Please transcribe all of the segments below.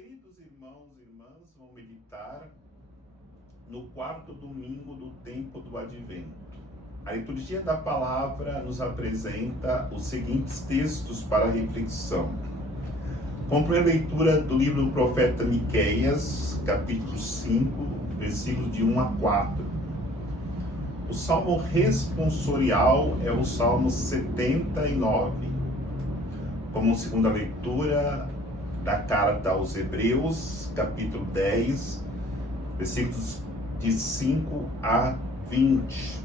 Queridos irmãos e irmãs, vamos meditar no quarto domingo do tempo do Advento. A liturgia da palavra nos apresenta os seguintes textos para reflexão. Compre a leitura do livro do profeta Miqueias, capítulo 5, versículos de 1 a 4. O salmo responsorial é o salmo 79. Como segunda leitura da carta aos Hebreus, capítulo 10, versículos de 5 a 20.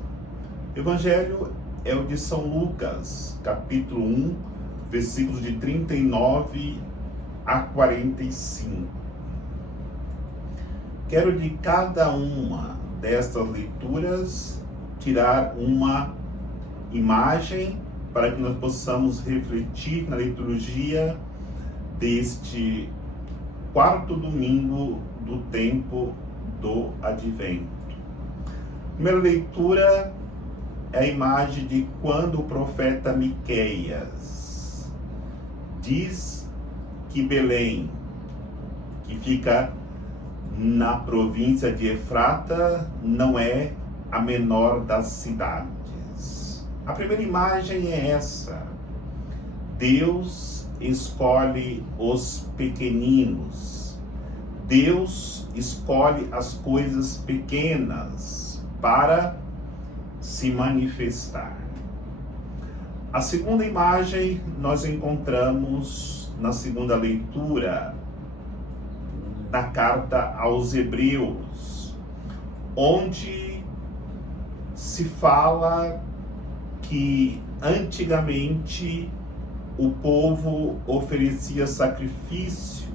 O evangelho é o de São Lucas, capítulo 1, versículos de 39 a 45. Quero de cada uma destas leituras tirar uma imagem para que nós possamos refletir na liturgia deste quarto domingo do tempo do Advento. A primeira leitura é a imagem de quando o profeta Miqueias diz que Belém, que fica na província de Efrata, não é a menor das cidades. A primeira imagem é essa: Deus escolhe os pequeninos. Deus escolhe as coisas pequenas para se manifestar. A segunda imagem nós encontramos na segunda leitura da carta aos Hebreus, onde se fala que antigamente o povo oferecia sacrifício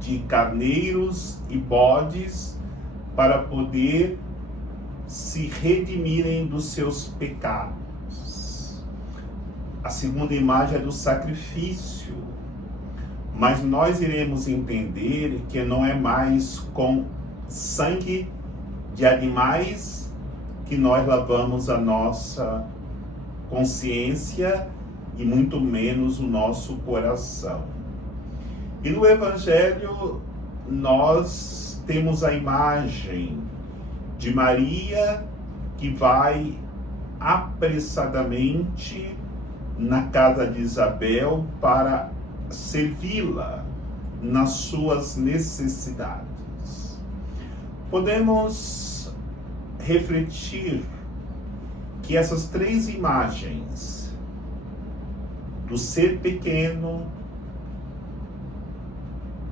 de carneiros e bodes para poder se redimirem dos seus pecados. A segunda imagem é do sacrifício, mas nós iremos entender que não é mais com sangue de animais que nós lavamos a nossa consciência e muito menos o nosso coração. E no Evangelho nós temos a imagem de Maria que vai apressadamente na casa de Isabel para servi-la nas suas necessidades. Podemos refletir que essas três imagens do ser pequeno,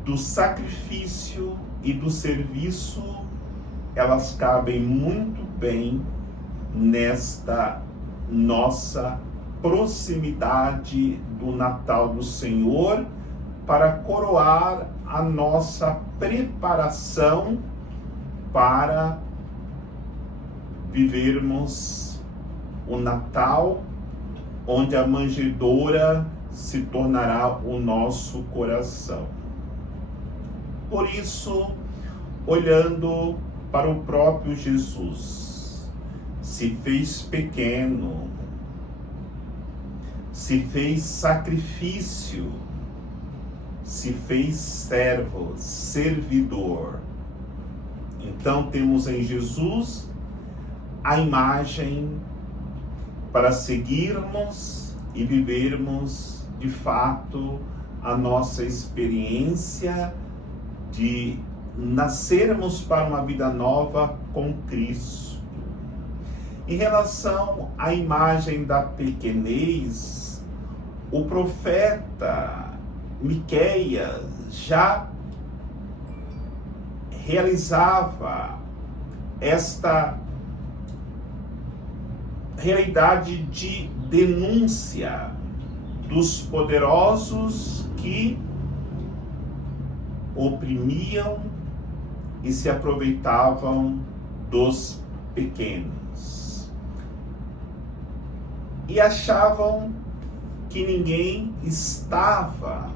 do sacrifício e do serviço, elas cabem muito bem nesta nossa proximidade do Natal do Senhor, para coroar a nossa preparação para vivermos o Natal, onde a manjedoura se tornará o nosso coração. Por isso, olhando para o próprio Jesus, se fez pequeno, se fez sacrifício, se fez servo, servidor. Então temos em Jesus a imagem para seguirmos e vivermos de fato a nossa experiência de nascermos para uma vida nova com Cristo. Em relação à imagem da pequenez, o profeta Miqueias já realizava esta realidade de denúncia dos poderosos que oprimiam e se aproveitavam dos pequenos. E achavam que ninguém estava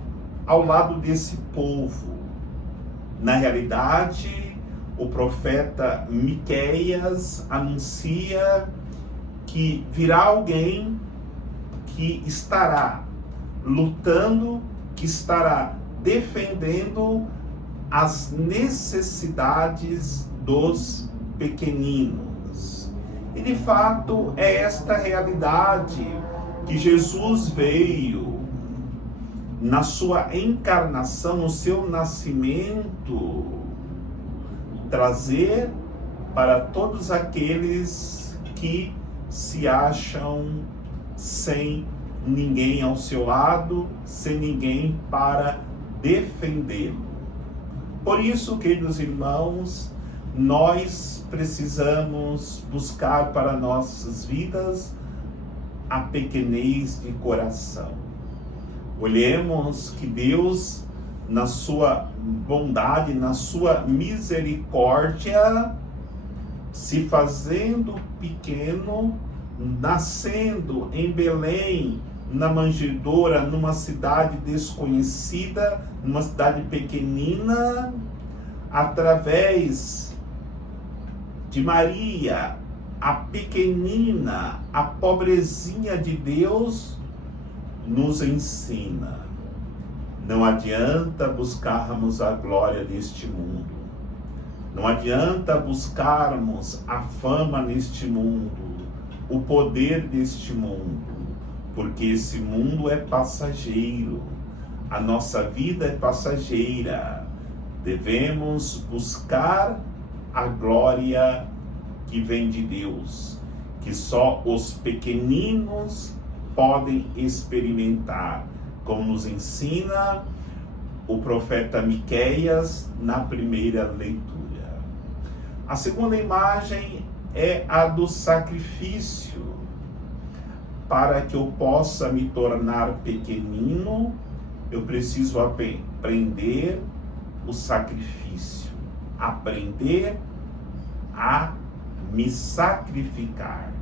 ao lado desse povo. Na realidade, o profeta Miqueias anuncia que virá alguém que estará lutando, que estará defendendo as necessidades dos pequeninos. E de fato é esta realidade que Jesus veio na sua encarnação, no seu nascimento, trazer para todos aqueles que se acham sem ninguém ao seu lado, sem ninguém para defendê-lo. Por isso, queridos irmãos, nós precisamos buscar para nossas vidas a pequenez de coração. Olhemos que Deus, na sua bondade, na sua misericórdia, se fazendo pequeno, nascendo em Belém, na manjedoura, numa cidade desconhecida, numa cidade pequenina, através de Maria, a pequenina, a pobrezinha de Deus, nos ensina. Não adianta buscarmos a glória deste mundo. Não adianta buscarmos a fama neste mundo, o poder deste mundo, porque esse mundo é passageiro. A nossa vida é passageira. Devemos buscar a glória que vem de Deus, que só os pequeninos podem experimentar, como nos ensina o profeta Miqueias na primeira leitura. A segunda imagem é a do sacrifício. Para que eu possa me tornar pequenino, eu preciso aprender o sacrifício, aprender a me sacrificar.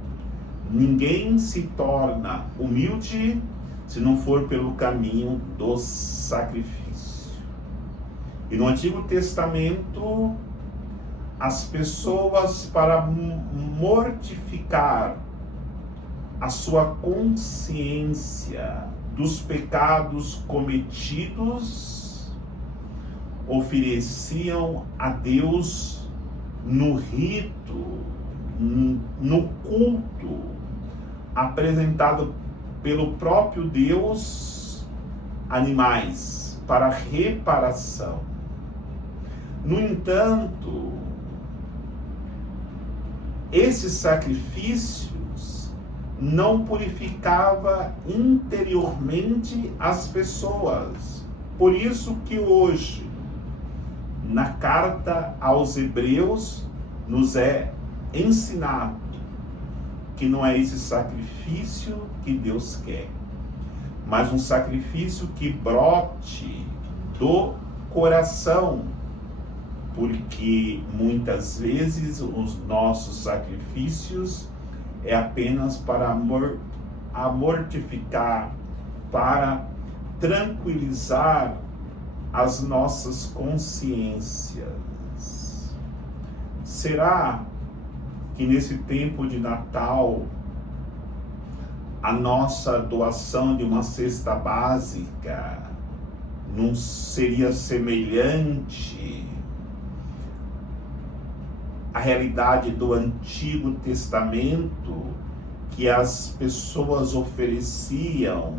Ninguém se torna humilde se não for pelo caminho do sacrifício. E no Antigo Testamento, as pessoas, para mortificar a sua consciência dos pecados cometidos, ofereciam a Deus no rito, no culto, apresentado pelo próprio Deus, animais para reparação. No entanto, esses sacrifícios não purificava interiormente as pessoas. Por isso que hoje, na carta aos Hebreus, nos é ensinado que não é esse sacrifício que Deus quer, mas um sacrifício que brote do coração, porque muitas vezes os nossos sacrifícios é apenas para mortificar, para tranquilizar as nossas consciências. Será que nesse tempo de Natal, a nossa doação de uma cesta básica não seria semelhante à realidade do Antigo Testamento, que as pessoas ofereciam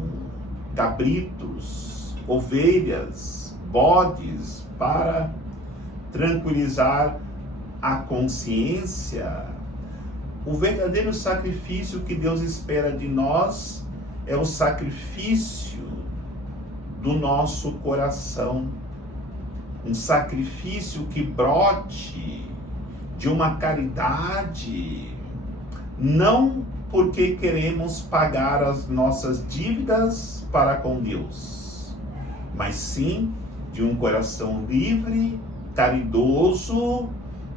cabritos, ovelhas, bodes para tranquilizar a consciência? O verdadeiro sacrifício que Deus espera de nós é o sacrifício do nosso coração, um sacrifício que brote de uma caridade, não porque queremos pagar as nossas dívidas para com Deus, mas sim de um coração livre, caridoso,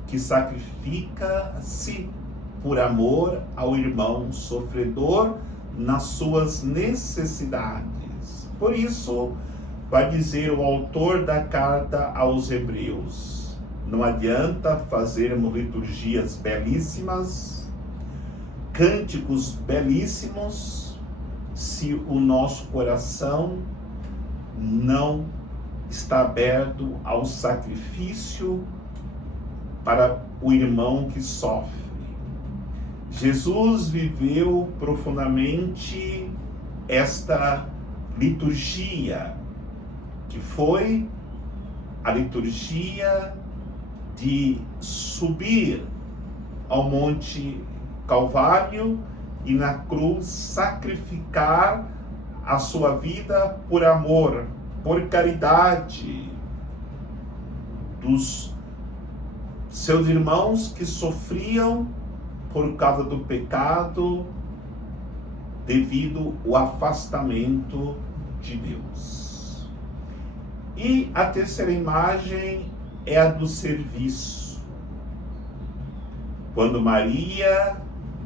que sacrifica-se por amor ao irmão sofredor nas suas necessidades. Por isso, vai dizer o autor da carta aos Hebreus: não adianta fazermos liturgias belíssimas, cânticos belíssimos, se o nosso coração não está aberto ao sacrifício para o irmão que sofre. Jesus viveu profundamente esta liturgia, que foi a liturgia de subir ao Monte Calvário e na cruz sacrificar a sua vida por amor, por caridade dos seus irmãos que sofriam por causa do pecado, devido ao afastamento de Deus. E a terceira imagem é a do serviço. Quando Maria,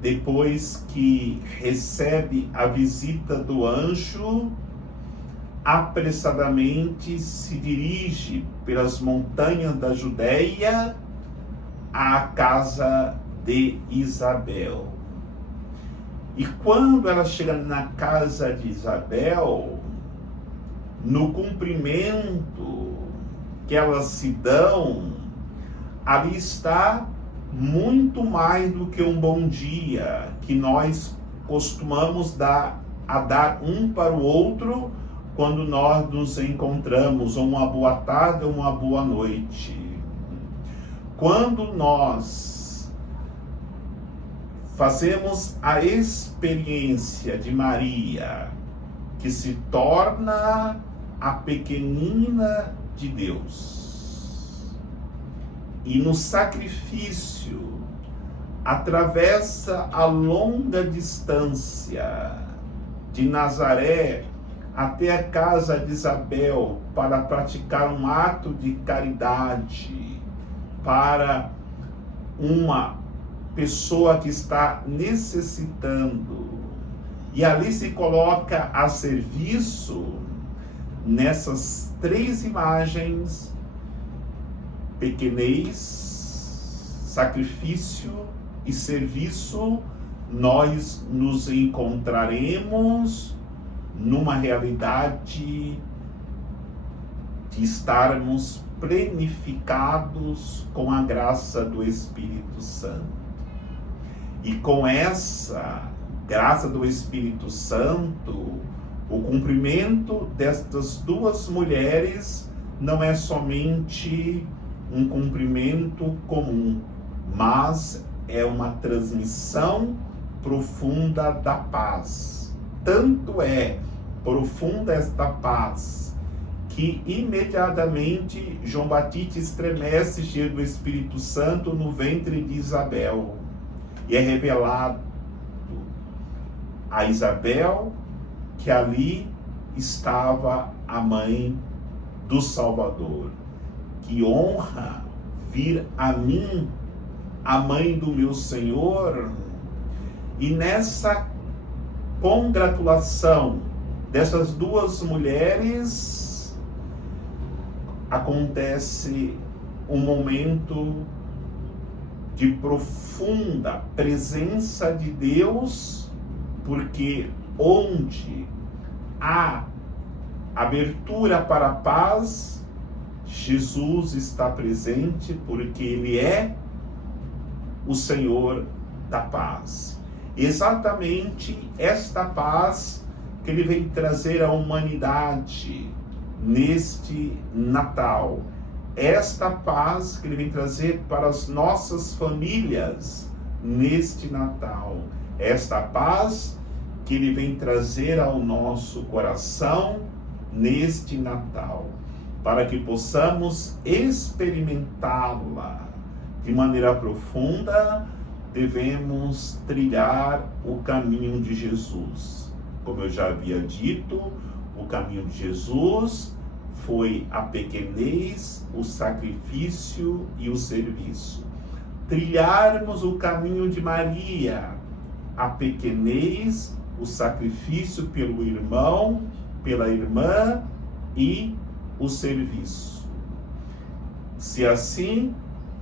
depois que recebe a visita do anjo, apressadamente se dirige pelas montanhas da Judéia à casa de Isabel. E quando ela chega na casa de Isabel, no cumprimento que elas se dão, ali está muito mais do que um bom dia que nós costumamos dar um para o outro quando nós nos encontramos, ou uma boa tarde ou uma boa noite. Quando nós fazemos a experiência de Maria, que se torna a pequenina de Deus, e no sacrifício atravessa a longa distância de Nazaré até a casa de Isabel para praticar um ato de caridade para uma pessoa que está necessitando, e ali se coloca a serviço. Nessas três imagens, pequenez, sacrifício e serviço, nós nos encontraremos numa realidade de estarmos plenificados com a graça do Espírito Santo. E com essa graça do Espírito Santo, o cumprimento destas duas mulheres não é somente um cumprimento comum, mas é uma transmissão profunda da paz. Tanto é profunda esta paz que imediatamente João Batista estremece, cheio do Espírito Santo, no ventre de Isabel. E é revelado a Isabel que ali estava a mãe do Salvador. Que honra vir a mim, a mãe do meu Senhor. E nessa congratulação dessas duas mulheres, acontece um momento de profunda presença de Deus, porque onde há abertura para a paz, Jesus está presente, porque Ele é o Senhor da paz. Exatamente esta paz que Ele vem trazer à humanidade neste Natal. Esta paz que Ele vem trazer para as nossas famílias neste Natal. Esta paz que Ele vem trazer ao nosso coração neste Natal, para que possamos experimentá-la de maneira profunda. Devemos trilhar o caminho de Jesus. Como eu já havia dito, o caminho de Jesus foi a pequenez, o sacrifício e o serviço. Trilharmos o caminho de Maria, a pequenez, o sacrifício pelo irmão, pela irmã e o serviço. Se assim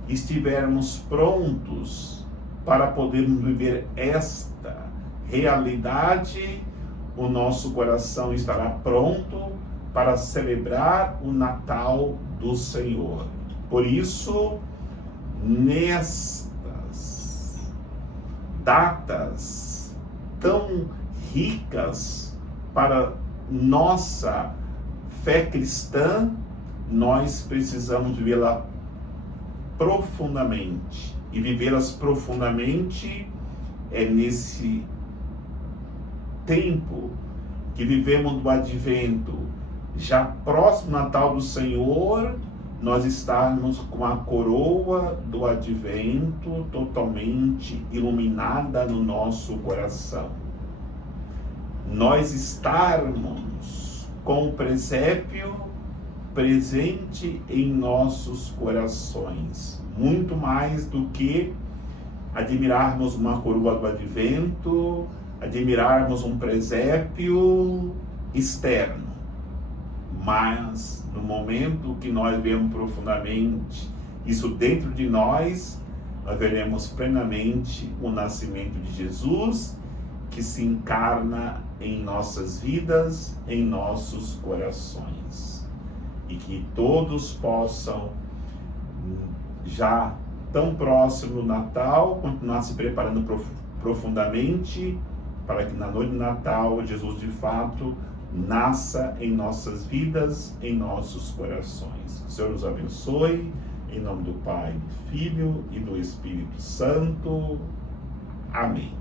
estivermos prontos para podermos viver esta realidade, o nosso coração estará pronto para celebrar o Natal do Senhor. Por isso, nestas datas tão ricas para nossa fé cristã, nós precisamos vivê-la profundamente. E vivê-las profundamente é nesse tempo que vivemos do Advento, já próximo Natal do Senhor, nós estarmos com a coroa do Advento totalmente iluminada no nosso coração. Nós estarmos com o presépio presente em nossos corações, muito mais do que admirarmos uma coroa do Advento, admirarmos um presépio externo. Mas no momento que nós vemos profundamente isso dentro de nós, nós veremos plenamente o nascimento de Jesus, que se encarna em nossas vidas, em nossos corações. E que todos possam, já tão próximo do Natal, continuar se preparando profundamente, para que na noite de Natal, Jesus de fato nasça em nossas vidas, em nossos corações. O Senhor nos abençoe, em nome do Pai, do Filho e do Espírito Santo. Amém.